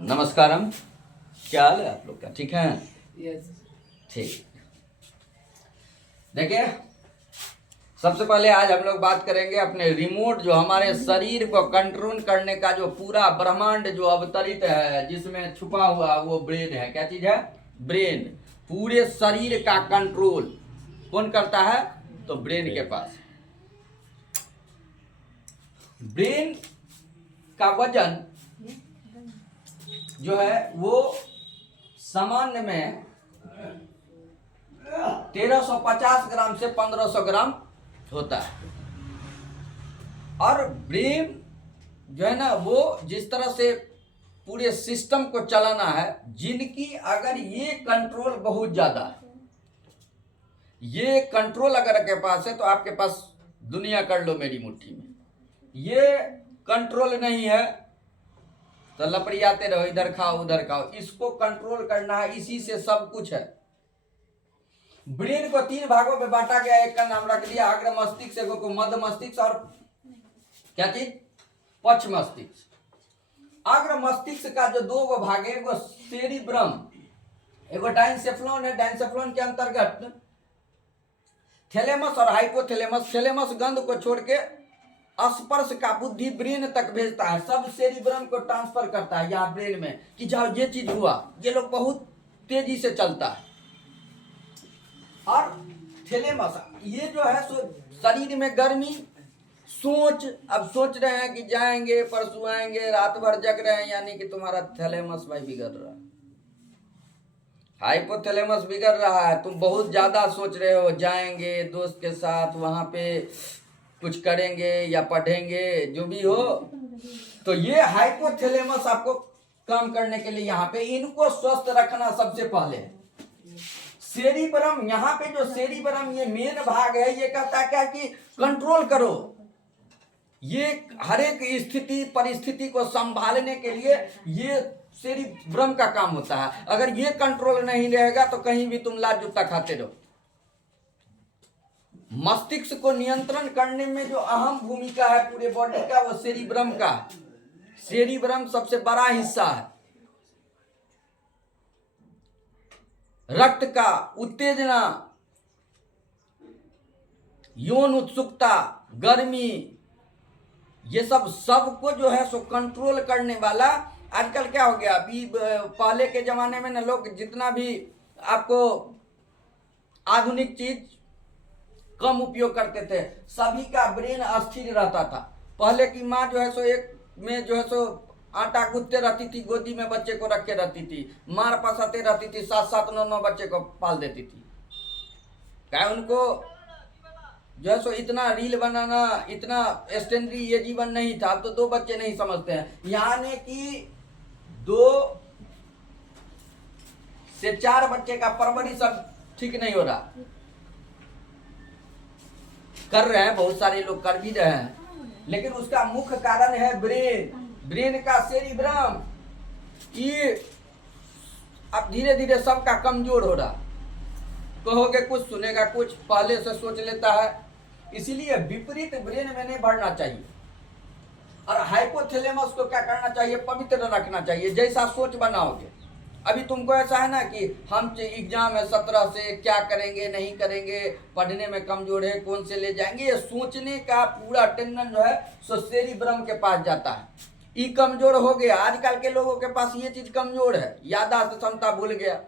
नमस्कारम। क्या हाल है आप लोग का? ठीक है? यस। ठीक। देखिए, सबसे पहले आज हम लोग बात करेंगे अपने रिमोट, जो हमारे शरीर को कंट्रोल करने का जो पूरा ब्रह्मांड जो अवतरित है, जिसमें छुपा हुआ वो ब्रेन है। क्या चीज है? ब्रेन। पूरे शरीर का कंट्रोल कौन करता है? तो ब्रेन के पास। ब्रेन का वजन जो है वो सामान्य में 1350 ग्राम से 1500 ग्राम होता है। और ब्रेन जो है ना, वो जिस तरह से पूरे सिस्टम को चलाना है, जिनकी अगर ये कंट्रोल बहुत ज्यादा है, ये कंट्रोल अगर आपके पास है तो आपके पास दुनिया कर लो मेरी मुट्ठी में। ये कंट्रोल नहीं है तो लपड़ियाते रहो, इधर खाओ उधर खाओ। इसको कंट्रोल करना है, इसी से सब कुछ है। ब्रेन को 3 भागों में बांटा गया। एक का नाम रख दिया अग्र मस्तिष्क, एक को मध्य मस्तिष्क और क्या चीज? पक्ष मस्तिष्क। अग्र मस्तिष्क का जो 2 भाग है, वो सेरिब्रम, एगो डाइनसेफ्लॉन है। डाइनसेफ्लॉन के अंतर्गत थैलेमस और हाइपोथैलेमस। थैलेमस गंध को छोड़ के स्पर्श का बुद्धि ब्रेन तक भेजता है, सब सेरिब्रम को ट्रांसफर करता है यहाँ ब्रेन में कि जाओ ये चीज हुआ। ये लोग बहुत तेजी से चलता है। और थैलेमस ये जो है सो शरीर में गर्मी, सोच, अब सोच रहे हैं कि जाएंगे परसों आएंगे, रात भर जग रहे हैं, यानी कि तुम्हारा थैलेमस भाई बिगड़ रहा है। हाइपोथैलेमस बिगड़ रहा है, तुम बहुत ज्यादा सोच रहे हो, जाएंगे दोस्त के साथ वहां पे कुछ करेंगे या पढ़ेंगे, जो भी हो। तो ये हाइपोथैलेमस आपको काम करने के लिए यहाँ पे, इनको स्वस्थ रखना सबसे पहले। सेरिब्रम, यहाँ पे जो सेरिब्रम ये मेन भाग है, ये कहता है क्या कि कंट्रोल करो। ये हर एक स्थिति परिस्थिति को संभालने के लिए ये सेरिब्रम का काम होता है। अगर ये कंट्रोल नहीं रहेगा तो कहीं भी तुम लात जूता खाते रहो। मस्तिष्क को नियंत्रण करने में जो अहम भूमिका है पूरे बॉडी का, वो सेरिब्रम का। सेरिब्रम सबसे बड़ा हिस्सा है। रक्त का उत्तेजना, यौन उत्सुकता, गर्मी, ये सबको जो है सो कंट्रोल करने वाला। आजकल क्या हो गया, अभी पहले के जमाने में ना लोग जितना भी आपको आधुनिक चीज कम उपयोग करते थे, सभी का ब्रेन अस्थिर रहता था। पहले की माँ जो है सो एक में जो है सो आटा गूंथते रहती थी, गोदी में बच्चे को रखे रहती थी, मार पसाते रहती थी, 7-7, 9-9 बच्चे को पाल देती थी। क्या उनको जो है सो इतना रील बनाना, इतना स्टैंडरी ये जीवन नहीं था। अब तो 2 बच्चे नहीं समझते हैं, यानी कि 2 से 4 बच्चे का परवरिश अब ठीक नहीं हो रहा। कर रहे हैं, बहुत सारे लोग कर भी रहे हैं, लेकिन उसका मुख्य कारण है ब्रेन का सेरिब्रम। ये अब धीरे धीरे सबका कमजोर हो रहा। कहोगे कुछ, सुनेगा कुछ, पहले से सोच लेता है। इसीलिए विपरीत ब्रेन में नहीं बढ़ना चाहिए। और हाइपोथैलेमस को क्या करना चाहिए? पवित्र रखना चाहिए। जैसा सोच बनाओगे, अभी तुमको ऐसा है ना कि हम एग्जाम है 17 से, क्या करेंगे नहीं करेंगे, पढ़ने में कमजोर है, कौन से ले जाएंगे, ये सोचने का पूरा टेंशन जो है सो सेरिब्रम के पास जाता है। ये कमजोर हो गया। आजकल के लोगों के पास ये चीज कमजोर है, याददाश्त क्षमता भूल गया।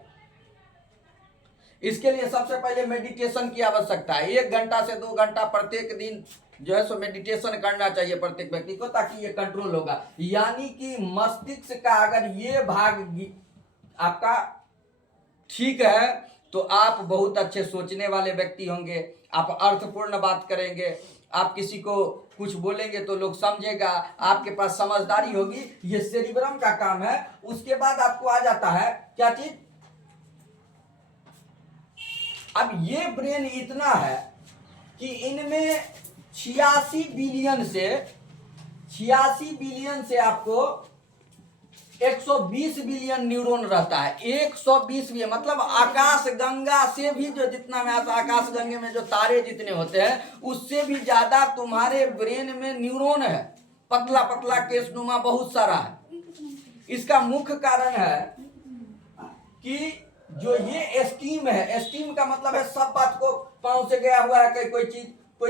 इसके लिए सबसे पहले मेडिटेशन की आवश्यकता है। 1 घंटा से 2 घंटा प्रत्येक दिन जो है सो मेडिटेशन करना चाहिए प्रत्येक व्यक्ति को, ताकि ये कंट्रोल होगा। यानी कि मस्तिष्क का अगर ये भाग आपका ठीक है तो आप बहुत अच्छे सोचने वाले व्यक्ति होंगे, आप अर्थपूर्ण बात करेंगे, आप किसी को कुछ बोलेंगे तो लोग समझेगा, आपके पास समझदारी होगी। ये सेरिब्रम का काम है। उसके बाद आपको आ जाता है क्या चीज? अब ये ब्रेन इतना है कि इनमें 86 बिलियन से आपको 120 बिलियन न्यूरॉन रहता है। 120 बिलियन मतलब आकाश गंगा से भी जो जितना में आकाश गंगे में जो तारे जितने होते हैं, उससे भी ज्यादा तुम्हारे ब्रेन में न्यूरॉन है। पतला पतला केसनुमा बहुत सारा है। इसका मुख्य कारण है कि जो ये एस्टीम है, एस्टीम का मतलब है सब बात को पांव से गया हुआ है, कोई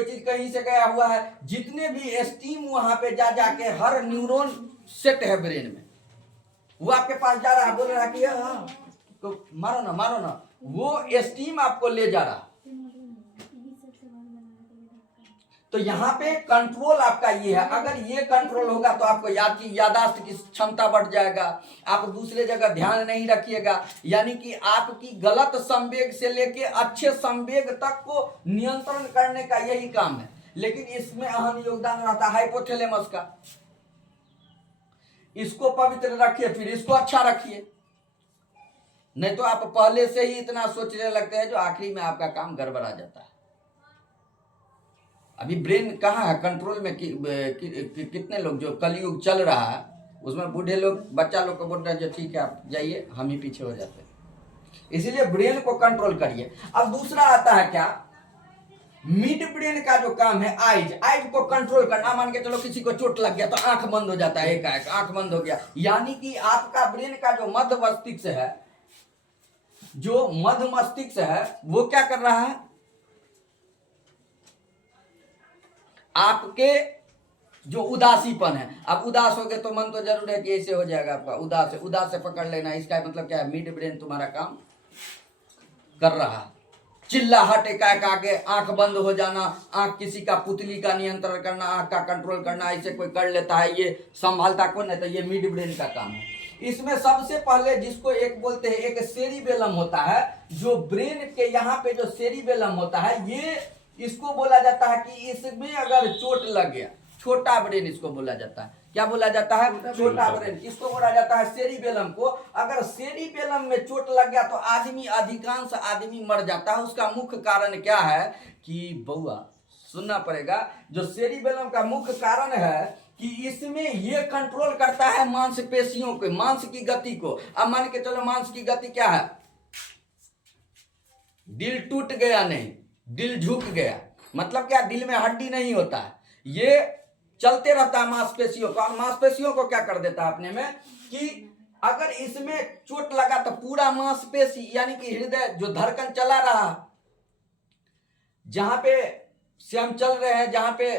चीज कहीं से गया हुआ है, जितने भी एस्टीम वहां पे जा जाके हर न्यूरॉन सेट है ब्रेन में, वो आपके पास जा रहा है, बोल रहा है कि हाँ तो मारो ना, वो एस्टीम आपको ले जा रहा। तो यहाँ पे कंट्रोल आपका ये है, अगर ये कंट्रोल होगा तो आपको यादाश्त की क्षमता बढ़ जाएगा, आप दूसरे जगह ध्यान नहीं रखिएगा, यानी कि आपकी गलत संवेग से लेके अच्छे संवेग तक को नियंत्रण करने का यही काम है। लेकिन इसमें अहम योगदान रहता है हाइपोथैलेमस का। इसको पवित्र रखिए, फिर इसको अच्छा रखिए, नहीं तो आप पहले से ही इतना सोचने लगते हैं जो आखिरी में आपका काम गड़बड़ा जाता है। अभी ब्रेन कहाँ है कंट्रोल में? कितने लोग, जो कलयुग चल रहा है उसमें बूढ़े लोग, बच्चा लोग को बोल रहे हैं ठीक है आप जाइए, हम ही पीछे हो जाते हैं। इसीलिए ब्रेन को कंट्रोल करिए। अब दूसरा आता है क्या, मिड ब्रेन का जो काम है आइज को कंट्रोल करना। मान के चलो किसी को चोट लग गया तो आंख बंद हो जाता है, एकाएक आंख बंद हो गया, यानी कि आपका ब्रेन का जो मध्य मस्तिष्क है, वो क्या कर रहा है, आपके जो उदासीपन है, अब उदास हो गए तो मन तो जरूर है कि ऐसे हो जाएगा आपका, उदास से पकड़ लेना। इसका मतलब क्या है, मिड ब्रेन तुम्हारा काम कर रहा है। चिल्लाहट एकाएक आके आंख बंद हो जाना, आंख किसी का पुतली का नियंत्रण करना, आंख का कंट्रोल करना, ऐसे कोई कर लेता है, ये संभालता कौन है? तो ये मिड ब्रेन का काम है। इसमें सबसे पहले जिसको एक बोलते हैं, एक सेरिबेलम होता है, जो ब्रेन के यहाँ पे जो सेरिबेलम होता है, ये इसको बोला जाता है कि इसमें अगर चोट लग गया, छोटा ब्रेन इसको बोला जाता है। क्या बोला जाता है? छोटा ब्रेन। इसको बोला जाता है सेरिबेलम को। अगर सेरिबेलम में चोट लग गया तो अधिकांश आदमी मर जाता है। उसका मुख्य कारण क्या है कि बउआ सुनना पड़ेगा, जो सेरिबेलम का मुख्य कारण है कि इसमें ये कंट्रोल करता है मांसपेशियों को, मांस की गति को। अब मान के चलो मांस की गति क्या है, दिल टूट गया नहीं, दिल झुक गया, मतलब क्या, दिल में हड्डी नहीं होता है, ये चलते रहता है मांसपेशियों का। मांसपेशियों को क्या कर देता है अपने में कि अगर इसमें चोट लगा तो पूरा मांसपेशी, यानी कि हृदय जो धड़कन चला रहा, जहां पे से हम चल रहे हैं, जहां पे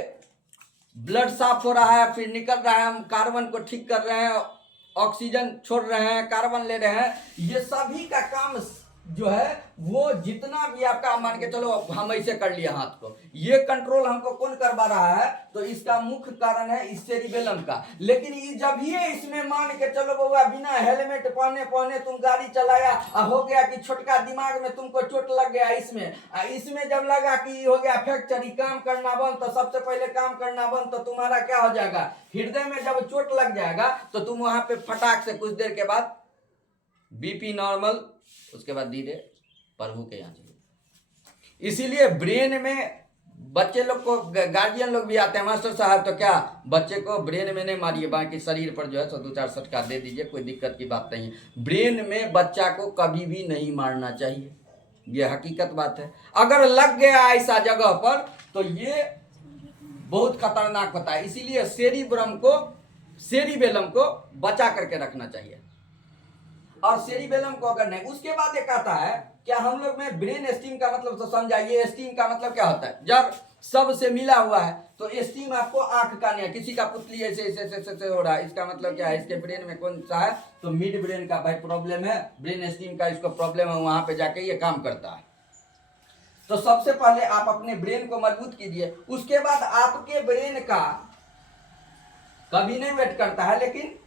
ब्लड साफ हो रहा है, फिर निकल रहा है, हम कार्बन को ठीक कर रहे हैं, ऑक्सीजन छोड़ रहे हैं, कार्बन ले रहे हैं, ये सभी का काम जो है वो जितना भी आपका, मान के चलो हम ऐसे कर लिया हाथ को, ये कंट्रोल हमको कौन करवा रहा है? तो इसका मुख्य कारण है इस सेरिबेलम का। लेकिन जब ये इसमें मान के चलो बउआ बिना हेलमेट पहने तुम गाड़ी चलाया, हो गया कि छोटका दिमाग में तुमको चोट लग गया, इसमें जब लगा कि हो गया फ्रैक्चर, काम करना बंद, तो सबसे पहले काम करना बंद, तो तुम्हारा क्या हो जाएगा, हृदय में जब चोट लग जाएगा तो तुम वहां पे फटाक से कुछ देर के बाद बीपी नॉर्मल, उसके बाद धीरे प्रभु के यहाँ चले। इसीलिए ब्रेन में बच्चे लोग को, गार्जियन लोग भी आते हैं, मास्टर साहब तो क्या बच्चे को ब्रेन में नहीं मारिए, बाकी शरीर पर जो है 2-4 सटका दे दीजिए, कोई दिक्कत की बात नहीं है। ब्रेन में बच्चा को कभी भी नहीं मारना चाहिए, ये हकीकत बात है। अगर लग गया ऐसा जगह पर तो ये बहुत खतरनाक होता है। इसीलिए सेरिबेलम को बचा करके रखना चाहिए। और सेरिबेलम को अगर नहीं, उसके बाद एक आता है क्या, हम लोग में ब्रेन स्टीम का मतलब तो समझाइए। स्टीम का मतलब क्या होता है? जब सब से मिला हुआ है तो स्टीम आपको आंख का नहीं है, किसी का पुतली ऐसे हो रहा है, इसका मतलब क्या है, इसके ब्रेन में कौन सा है? तो मिड ब्रेन का भाई प्रॉब्लम है, ब्रेन स्टीम का इसको प्रॉब्लम है, वहां पे जाके ये काम करता है। तो सबसे पहले आप अपने ब्रेन को मजबूत कीजिए, उसके बाद आपके ब्रेन का कभी नहीं वेट करता है, लेकिन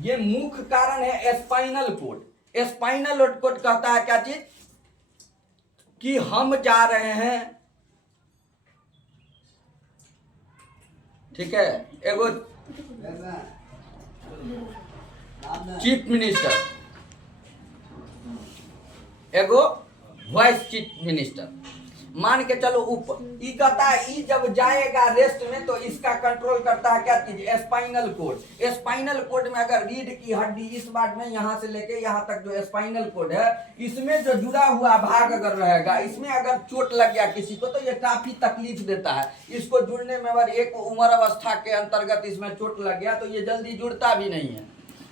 ये मुख्य कारण है स्पाइनल कोड। स्पाइनल कोड कहता है क्या चीज, कि हम जा रहे हैं, ठीक है, एगो चीफ मिनिस्टर, एगो वाइस चीफ मिनिस्टर, मान के चलो ऊपर, ये कहता है ये जब जाएगा रेस्ट में तो इसका कंट्रोल करता है क्या चीज, स्पाइनल कोड। स्पाइनल कोड में अगर रीढ़ की हड्डी इस बात में यहां से लेके यहां तक जो स्पाइनल कोड है, इसमें जो जुड़ा हुआ भाग अगर रहेगा, इसमें अगर चोट लग गया किसी को तो ये काफी तकलीफ देता है। इसको जुड़ने में अगर एक उम्र अवस्था के अंतर्गत इसमें चोट लग गया तो ये जल्दी जुड़ता भी नहीं है।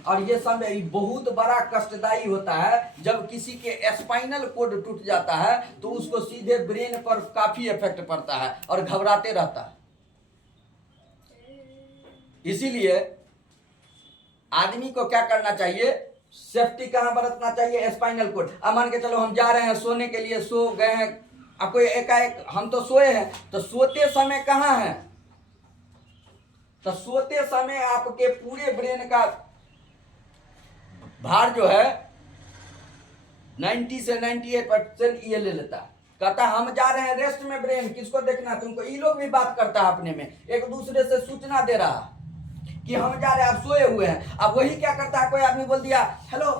और ये समय बहुत बड़ा कष्टदायी होता है। जब किसी के स्पाइनल कोड टूट जाता है तो उसको सीधे ब्रेन पर काफी इफेक्ट पड़ता है और घबराते रहता है। इसीलिए आदमी को क्या करना चाहिए, सेफ्टी कहां बरतना चाहिए, स्पाइनल कोड। अब मान के चलो हम जा रहे हैं सोने के लिए, सो गए हैं, अब कोई एकाएक हम तो सोए हैं, तो सोते समय कहां है, तो सोते समय आपके पूरे ब्रेन का भार जो है 90 से 98% ये ले लेता है। कहता है हम जा रहे हैं रेस्ट में, ब्रेन किसको देखना, तुमको। ये लोग भी बात करता है अपने में, एक दूसरे से सूचना दे रहा है कि हम जा रहे हैं, आप सोए हुए हैं। अब वही क्या करता है, कोई आदमी बोल दिया हेलो,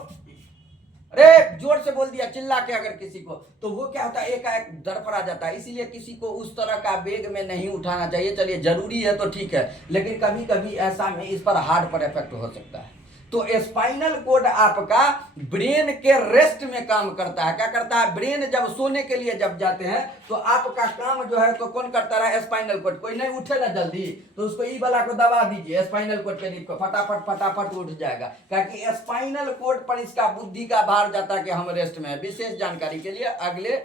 अरे जोर से बोल दिया चिल्ला के अगर किसी को, तो वो क्या होता है, एकाएक दरफड़ा जाता है। इसीलिए किसी को उस तरह का वेग में नहीं उठाना चाहिए। चलिए जरूरी है तो ठीक है, लेकिन कभी कभी ऐसा में इस पर हार्ट पर इफेक्ट हो सकता है। तो स्पाइनल कोड आपका ब्रेन के रेस्ट में काम करता है। क्या करता है, ब्रेन जब सोने के लिए जब जाते हैं तो आपका काम जो है तो कौन करता रहा, स्पाइनल कोड। कोई नहीं उठे ना जल्दी, तो उसको ई वाला को दबा दीजिए, स्पाइनल कोड पे को फटाफट फटाफट उठ जाएगा, क्योंकि स्पाइनल कोड पर इसका बुद्धि का भार जाता है कि हम रेस्ट में है। विशेष जानकारी के लिए अगले